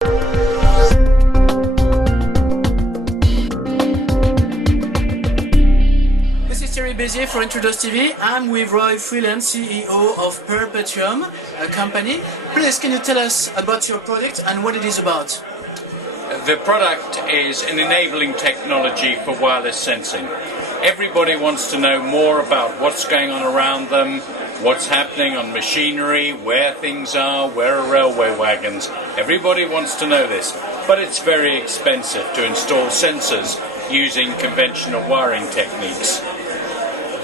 Busy for Introduce TV. I'm with Roy Freeland, CEO of Perpetuum, a company. Please, can you tell us about your product and what it is about? The product is an enabling technology for wireless sensing. Everybody wants to know more about what's going on around them, what's happening on machinery, where things are, where are railway wagons. Everybody wants to know this, but it's very expensive to install sensors using conventional wiring techniques.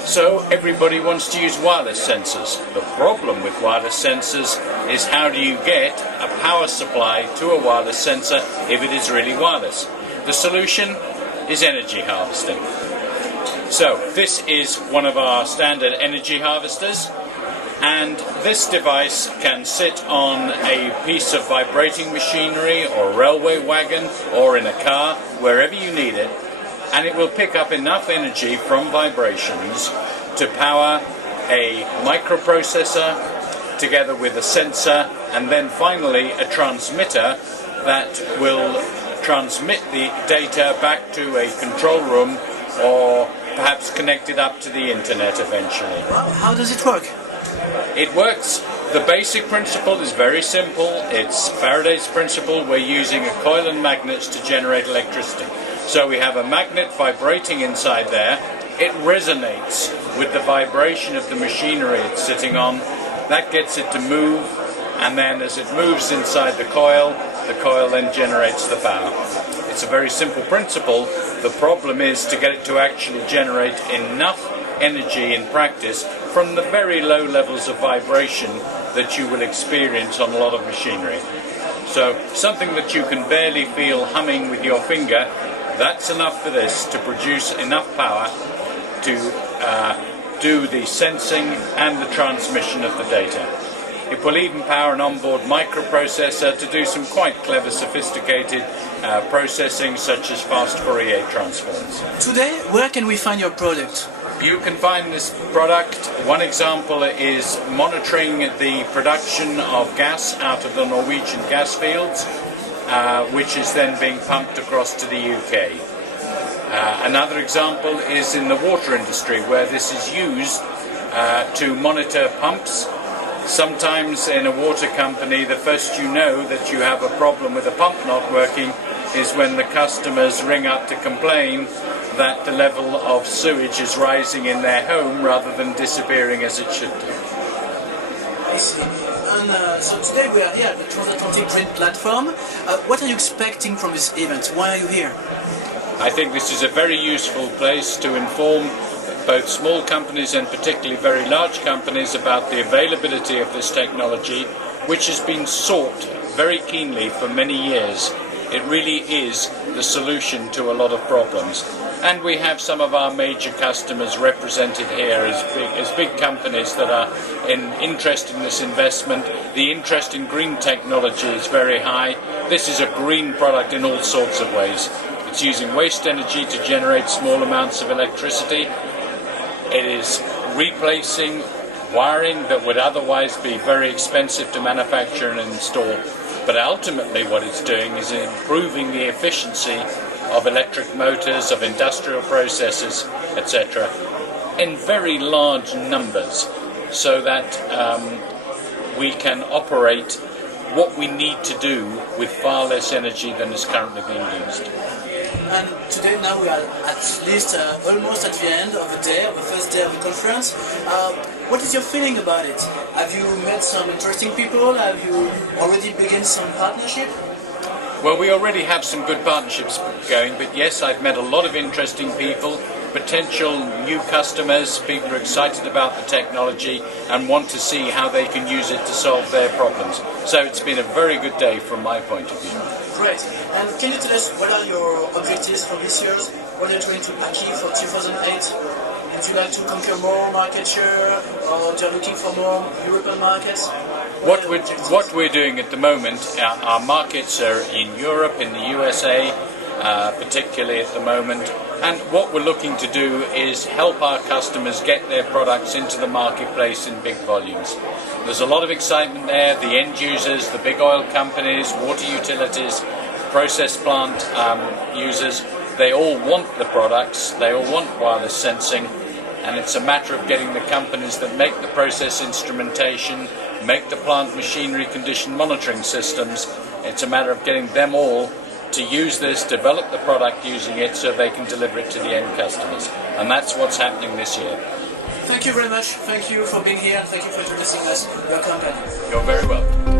So everybody wants to use wireless sensors. The problem with wireless sensors is how do you get a power supply to a wireless sensor if it is really wireless? The solution is energy harvesting. So this is one of our standard energy harvesters, and this device can sit on a piece of vibrating machinery or a railway wagon or in a car, wherever you need it, and it will pick up enough energy from vibrations to power a microprocessor together with a sensor, and then finally a transmitter that will transmit the data back to a control room or perhaps connect it up to the internet eventually. How does it work? It works. The basic principle is very simple. It's Faraday's principle. We're using a coil and magnets to generate electricity. So we have a magnet vibrating inside there. It resonates with the vibration of the machinery it's sitting on. That gets it to move, and then as it moves inside the coil then generates the power. It's a very simple principle. The problem is to get it to actually generate enough energy in practice from the very low levels of vibration that you will experience on a lot of machinery. So something that you can barely feel humming with your finger, that's enough for this to produce enough power to do the sensing and the transmission of the data. It will even power an onboard microprocessor to do some quite clever, sophisticated processing, such as fast Fourier transforms. Today, where can we find your product? You can find this product. One example is monitoring the production of gas out of the Norwegian gas fields, which is then being pumped across to the UK. Another example is in the water industry, where this is used to monitor pumps. Sometimes in a water company, the first you know that you have a problem with a pump not working is when the customers ring up to complain that the level of sewage is rising in their home rather than disappearing as it should do. I see. And so today we are here at the Transatlantic Green Platform. What are you expecting from this event? Why are you here? I think this is a very useful place to inform both small companies and particularly very large companies about the availability of this technology, which has been sought very keenly for many years. It really is the solution to a lot of problems. And we have some of our major customers represented here as big companies that are interested in this investment. The interest in green technology is very high. This is a green product in all sorts of ways. It's using waste energy to generate small amounts of electricity. It is replacing wiring that would otherwise be very expensive to manufacture and install. But ultimately what it's doing is improving the efficiency of electric motors, of industrial processes, etc., in very large numbers, so that we can operate what we need to do with far less energy than is currently being used. And today now we are at least almost at the end of the day, of the first day of the conference. What is your feeling about it? Have you met some interesting people? Have you already begun some partnership? Well, we already have some good partnerships going, but yes, I've met a lot of interesting people, potential new customers. People are excited about the technology and want to see how they can use it to solve their problems. So it's been a very good day from my point of view. Great. And can you tell us what are your objectives for this year? What are you trying to achieve for 2008? Would you like to conquer more market share, or you're looking for more European markets? What we're doing at the moment, our markets are in Europe, in the USA, particularly at the moment. And what we're looking to do is help our customers get their products into the marketplace in big volumes. There's a lot of excitement there. The end users, the big oil companies, water utilities, process plant users, they all want the products, they all want wireless sensing, and it's a matter of getting the companies that make the process instrumentation, make the plant machinery condition monitoring systems, it's a matter of getting them all to use this, develop the product using it so they can deliver it to the end customers. And that's what's happening this year. Thank you very much. Thank you for being here and thank you for introducing us your company. You're very welcome.